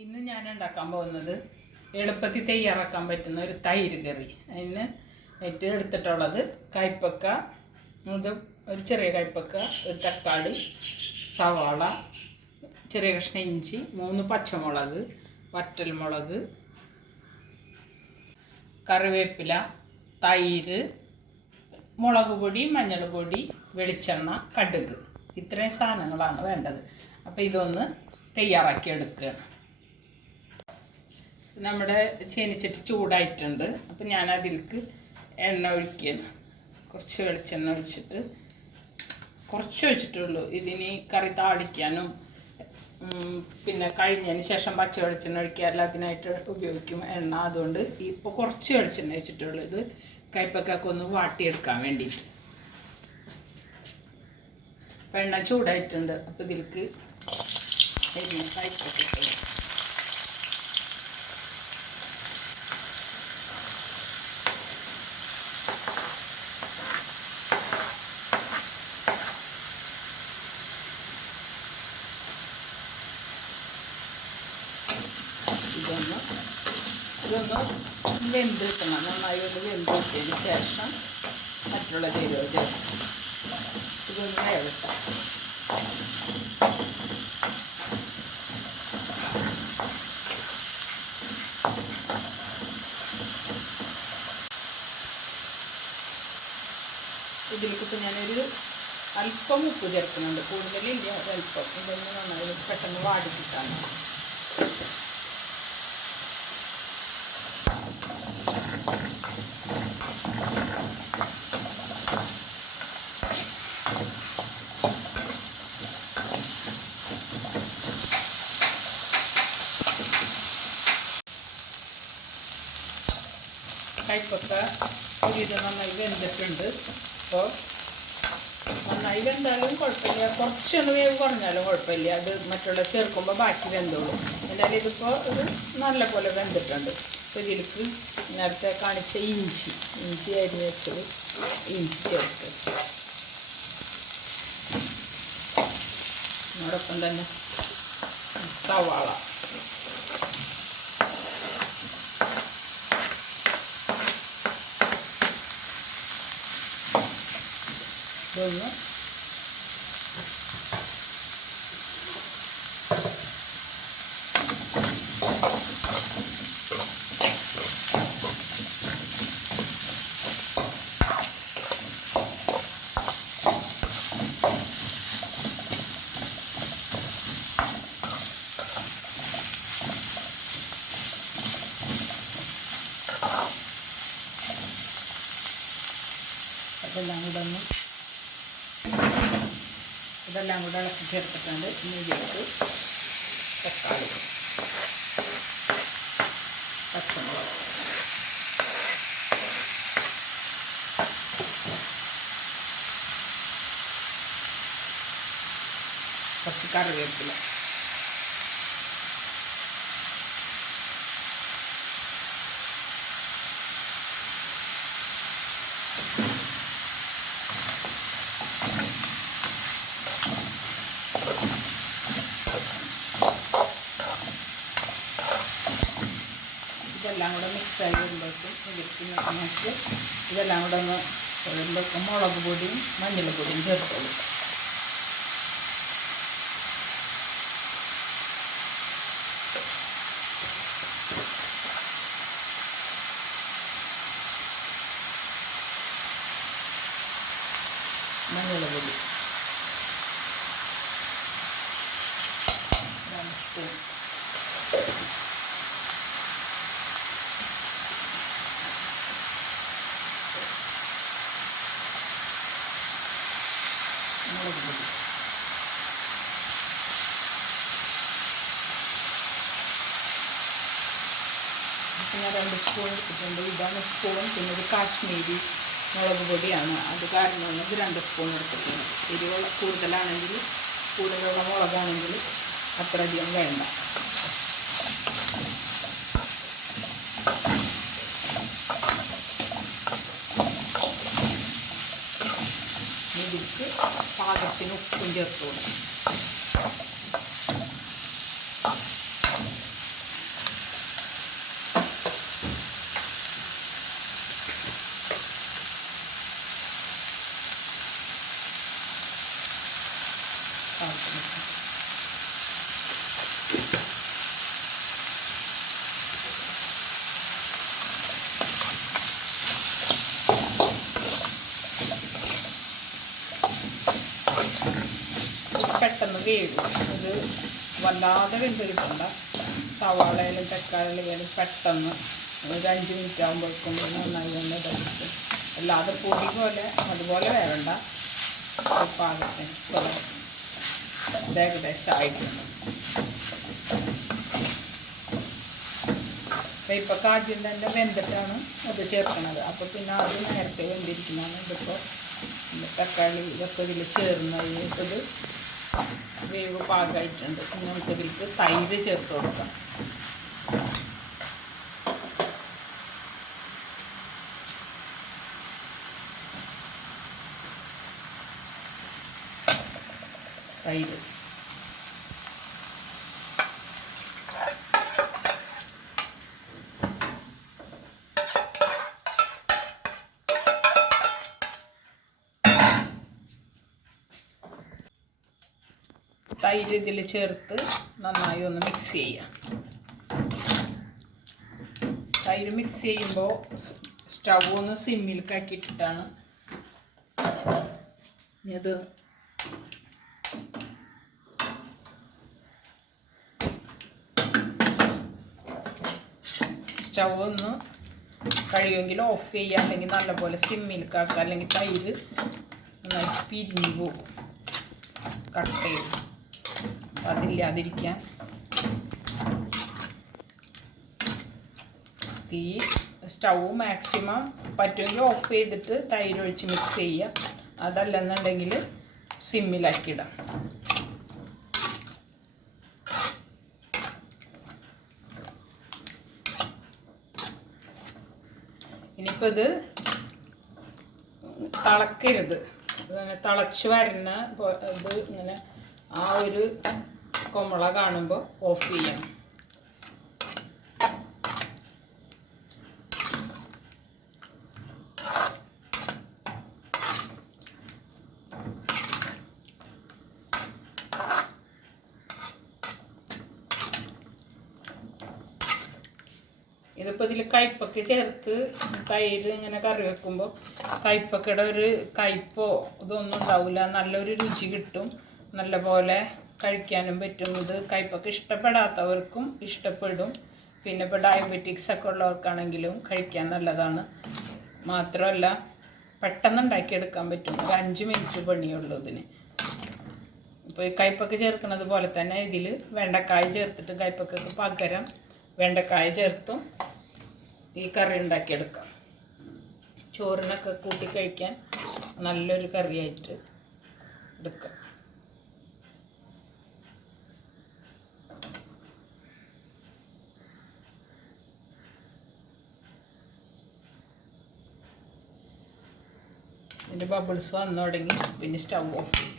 ഇന്ന് ഞാൻ ഉണ്ടാക്കാൻ പോകുന്നത് എളുപ്പത്തിൽ തയ്യാറാക്കാൻ പറ്റുന്ന ഒരു തൈര് കറി. അതിന് ഏറ്റവും എടുത്തിട്ടുള്ളത് കയ്പ്പക്ക, ഒരു ചെറിയ കയ്പ്പക്ക, ഒരു തക്കാളി, സവാള, ചെറിയ കഷ്ണം ഇഞ്ചി, 3 പച്ചമുളക്, വറ്റൽമുളക്, കറിവേപ്പില, തൈര്, മുളക് പൊടി, മഞ്ഞൾ പൊടി, വെളിച്ചെണ്ണ, കടുക്. ഇത്രയും സാധനങ്ങളാണ് വേണ്ടത്. അപ്പോൾ ഇതൊന്ന് തയ്യാറാക്കി എടുക്കുകയാണ്. നമ്മുടെ ചീനിച്ചട്ടി ചൂടായിട്ടുണ്ട്. അപ്പോൾ ഞാൻ അതിലേക്ക് എണ്ണ ഒഴിക്കുകയാണ്. കുറച്ച് വെളിച്ചെണ്ണ ഒഴിച്ചിട്ട്, കുറച്ച് ഒഴിച്ചിട്ടുള്ളൂ. ഇതിന് കറി താളിക്കാനും പിന്നെ കഴിഞ്ഞതിന് ശേഷം പച്ച വെളിച്ചെണ്ണ ഒഴിക്കുക എല്ലാത്തിനായിട്ട് ഉപയോഗിക്കും എണ്ണ. അതുകൊണ്ട് ഇപ്പോൾ കുറച്ച് വെളിച്ചെണ്ണ ഒഴിച്ചിട്ടുള്ളൂ. ഇത് കയ്പ്പക്കൊക്കെ ഒന്ന് വാട്ടിയെടുക്കാൻ വേണ്ടിയിട്ട്. അപ്പോൾ എണ്ണ ചൂടായിട്ടുണ്ട്. അപ്പോൾ ഇതിലേക്ക് കയ്പ്പക്ക ഇതൊന്ന് വെന്ത് കിട്ടണം. നന്നായി ഒന്ന് വെന്ത് കിട്ടിയതിന് ശേഷം മറ്റുള്ള ചേരുവ ചേർക്കണം. ഇതൊന്ന് ഇളക്കാം. ഇതിലേക്ക് ഇപ്പോൾ ഞാനൊരു അല്പം ഉപ്പ് ചേർക്കുന്നുണ്ട്. കൂടുതലില്ല, ഒരല്പം. ഇതൊന്ന് നന്നായി പെട്ടെന്ന് വാടിക്കിട്ടാണ്. കയ്പ്പക്ക ഒരു നന്നായി വെന്തിട്ടുണ്ട്. അപ്പോൾ നന്നായി വെന്താലും കുഴപ്പമില്ല, കുറച്ചൊന്ന് വേവ് കുറഞ്ഞാലും കുഴപ്പമില്ല. അത് മറ്റുള്ള ചേർക്കുമ്പോൾ ബാക്കി വെന്തോളും. എന്തായാലും ഇതിപ്പോൾ ഇത് നല്ല പോലെ വെന്തിട്ടുണ്ട്. അപ്പോൾ ഇതിലേക്ക് നേരത്തെ കാണിച്ച ഇഞ്ചി അരിഞ്ഞ് വെച്ചത് ഇഞ്ചി ചേർത്ത്, അതോടൊപ്പം തന്നെ സവാള, ഇതൊന്ന് ഇതെല്ലാം കൂടെ ഇളക്കി ചേർത്തിട്ടുണ്ട്. ഇനി ഇതിലേക്ക് തക്കാളി, പച്ചമുളക്, കുറച്ച് കറിവേപ്പില, ഇതെല്ലാം കൂടെ മിക്സായി വരുമ്പോഴേക്കും ഇതിലേക്ക് നമുക്ക് ഇതെല്ലാം കൂടെ ഒന്ന് വരുമ്പോഴേക്കും മുളക് പൊടിയും മഞ്ഞൾ പൊടിയും ചേർത്ത് കൊടുക്കാം. മഞ്ഞൾ പൊടി 2 സ്പൂൺ, മുളക് പൊടി, ഞാൻ 2 സ്പൂൺ എടുത്തിട്ടുണ്ട്. ഇതാണ് സ്പൂൺ. പിന്നെ ഒരു കാശ്മീരി മുളക് പൊടിയാണ്, അത് കാരണമാണ് ഇത് 2 സ്പൂൺ എടുത്തിട്ടുണ്ട്. എരിവ് കൂടുതലാണെങ്കിൽ, കൂടുതലുള്ള മുളകാണെങ്കിൽ അത്രയധികം വേണ്ട. ഇതിലേക്ക് പാകത്തിന് ഉപ്പും ചേർത്ത് കൊടുക്കും. വേഗം ഇത് വല്ലാതെ വെന്ത് കിട്ടണ്ട. സവാളയിലും തക്കാളിയിലും പെട്ടെന്ന് ഒരു 5 മിനിറ്റ് ആകുമ്പോഴേക്കും നന്നായി തന്നെ ഇതായിട്ട്, അല്ലാതെ പൊടി പോലെ അതുപോലെ വേണ്ട. പാകത്തിന് ഇത് ഏകദേശം ആയിട്ടുണ്ട്. കയ്പക്ക ആദ്യം തന്നെ വെന്തിട്ടാണ് അത് ചേർക്കുന്നത്. അപ്പോൾ പിന്നെ അത് നേരത്തെ വെന്തിരിക്കുന്നതാണ്. ഇതിപ്പോൾ തക്കാളി ഇതൊക്കെ ഇതിൽ ചേർന്ന് കഴിഞ്ഞിട്ടത് വേവ് പാകമായിട്ടുണ്ട്. നമുക്കിതിലേക്ക് തൈര് ചേർത്ത് കൊടുക്കാം. തൈര് തൈര് ഇതിൽ ചേർത്ത് നന്നായി ഒന്ന് മിക്സ് ചെയ്യാം. തൈര് മിക്സ് ചെയ്യുമ്പോൾ സ്റ്റൗ ഒന്ന് സിമ്മിലേക്കാക്കിയിട്ടിട്ടാണ് ഇത് സ്റ്റൗ ഒന്ന് കഴിയുമെങ്കിൽ ഓഫ് ചെയ്യുക, അല്ലെങ്കിൽ നല്ലപോലെ സിമ്മിലേക്കാക്കുക, അല്ലെങ്കിൽ തൈര് നന്നായി പിരിഞ്ഞു പോകും, കട്ട് ചെയ്യും. അതില്ലാതിരിക്കാൻ തീ സ്റ്റൗ മാക്സിമം പറ്റുമെങ്കിൽ ഓഫ് ചെയ്തിട്ട് തൈര് ഒഴിച്ച് മിക്സ് ചെയ്യുക. അതല്ലെന്നുണ്ടെങ്കിൽ സിമ്മിലാക്കിയിടാം. ഇനിയിപ്പോൾ ഇത് തിളക്കരുത്, ഇങ്ങനെ തിളച്ച് വരുന്ന ഇത് ഇങ്ങനെ ആ ഒരു കൊമള കാണുമ്പോൾ ഓഫ് ചെയ്യണം. ഇതിപ്പോൾ ഇതിൽ കയ്പൊക്കെ ചേർത്ത് തൈര് ഇങ്ങനെ കറി വെക്കുമ്പോൾ കയ്പക്കയുടെ ഒരു കയ്പോ ഇതൊന്നും ഉണ്ടാവില്ല, നല്ലൊരു രുചി കിട്ടും, നല്ല പോലെ കഴിക്കാനും പറ്റും. ഇത് കയ്പൊക്കെ ഇഷ്ടപ്പെടാത്തവർക്കും ഇഷ്ടപ്പെടും. പിന്നെ ഇപ്പോൾ ഡയബറ്റിക്സ് ഒക്കെ ഉള്ളവർക്കാണെങ്കിലും കഴിക്കാൻ നല്ലതാണ്. മാത്രമല്ല പെട്ടെന്ന് ഉണ്ടാക്കിയെടുക്കാൻ പറ്റും. ഒരു 5 മിനിറ്റ് പണിയുള്ളൂ ഇതിന്. ഇപ്പോൾ ഈ കയ്പൊക്കെ ചേർക്കുന്നത് പോലെ തന്നെ ഇതിൽ വെണ്ടക്കായ ചേർത്തിട്ട് കയ്പക്കൊക്കെ പകരം വെണ്ടക്കായ ചേർത്തും ഈ കറി ഉണ്ടാക്കിയെടുക്കാം. ചോറിനൊക്കെ കൂട്ടി കഴിക്കാൻ നല്ലൊരു കറിയായിട്ട് എടുക്കാം. ഇതിൻ്റെ ബബിൾസ് വന്നു തുടങ്ങി, പിന്നെ സ്റ്റൗ ഓഫ് ചെയ്യും.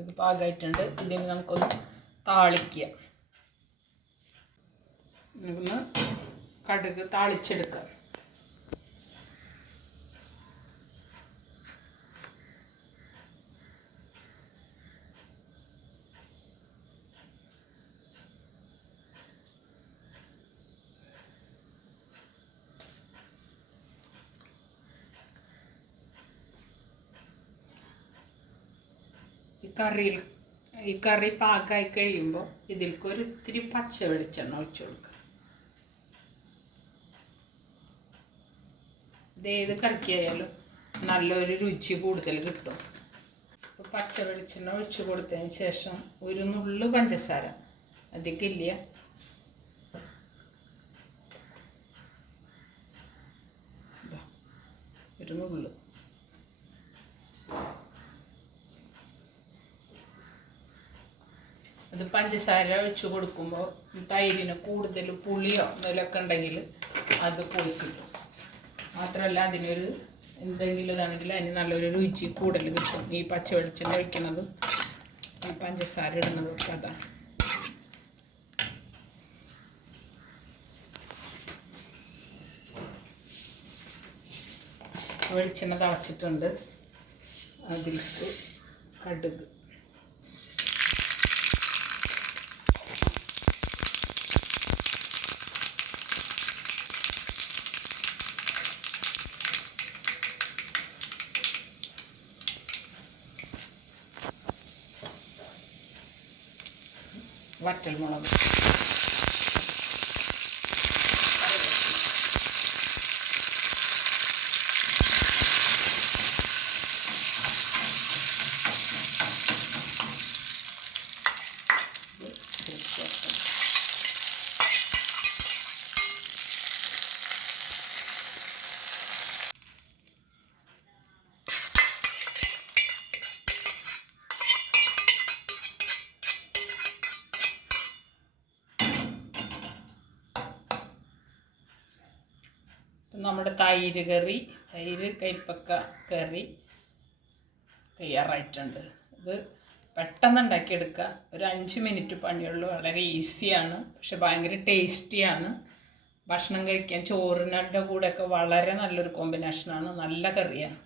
ഇത് പാകമായിട്ടുണ്ട്. ഇതിന് നമുക്കൊന്ന് താളിക്കുക. നമുക്കൊന്ന് കടുക് താളിച്ചെടുക്കാം. ഈ കറി പാകമായി കഴിയുമ്പോൾ ഇതിലേക്ക് ഒരു ഇത്തിരി പച്ച വെളിച്ചെണ്ണ ഒഴിച്ചു കൊടുക്കുക. ഇതേത് കറിക്കായാലും നല്ലൊരു രുചി കൂടുതൽ കിട്ടും. അപ്പോൾ പച്ച വെളിച്ചെണ്ണ ഒഴിച്ചു കൊടുത്തതിന് ശേഷം ഒരു നുള്ളു പഞ്ചസാര, അധികം ഇല്ല, ഒരു നുള്ളു. അത് പഞ്ചസാര ഒഴിച്ച് കൊടുക്കുമ്പോൾ തൈരിന് കൂടുതൽ പുളിയോ എന്തെങ്കിലുമൊക്കെ ഉണ്ടെങ്കിൽ അത് പോയി കിട്ടും. മാത്രമല്ല അതിനൊരു എന്തെങ്കിലും ഇതാണെങ്കിൽ അതിന് നല്ലൊരു രുചി കൂടുതൽ കിട്ടും. ഈ പച്ച വെളിച്ചെണ്ണ ഒഴിക്കുന്നതും ഈ പഞ്ചസാര ഇടുന്നതൊക്കെ അതാണ്. വെളിച്ചെണ്ണ തിളച്ചിട്ടുണ്ട്. അതിലേക്ക് കടുക്, വറ്റൽമുളക്, നമ്മുടെ തൈര് കറി, തൈര് കൈപ്പക്ക കറി തയ്യാറായിട്ടുണ്ട്. ഇത് പെട്ടെന്ന് ഉണ്ടാക്കിയെടുക്കുക. ഒരു 5 മിനിറ്റ് പണിയുള്ളൂ. വളരെ ഈസിയാണ്, പക്ഷെ ഭയങ്കര ടേസ്റ്റിയാണ്. ഭക്ഷണം കഴിക്കാൻ ചോറിൻ്റെ കൂടെയൊക്കെ വളരെ നല്ലൊരു കോമ്പിനേഷനാണ്. നല്ല കറിയാണ്.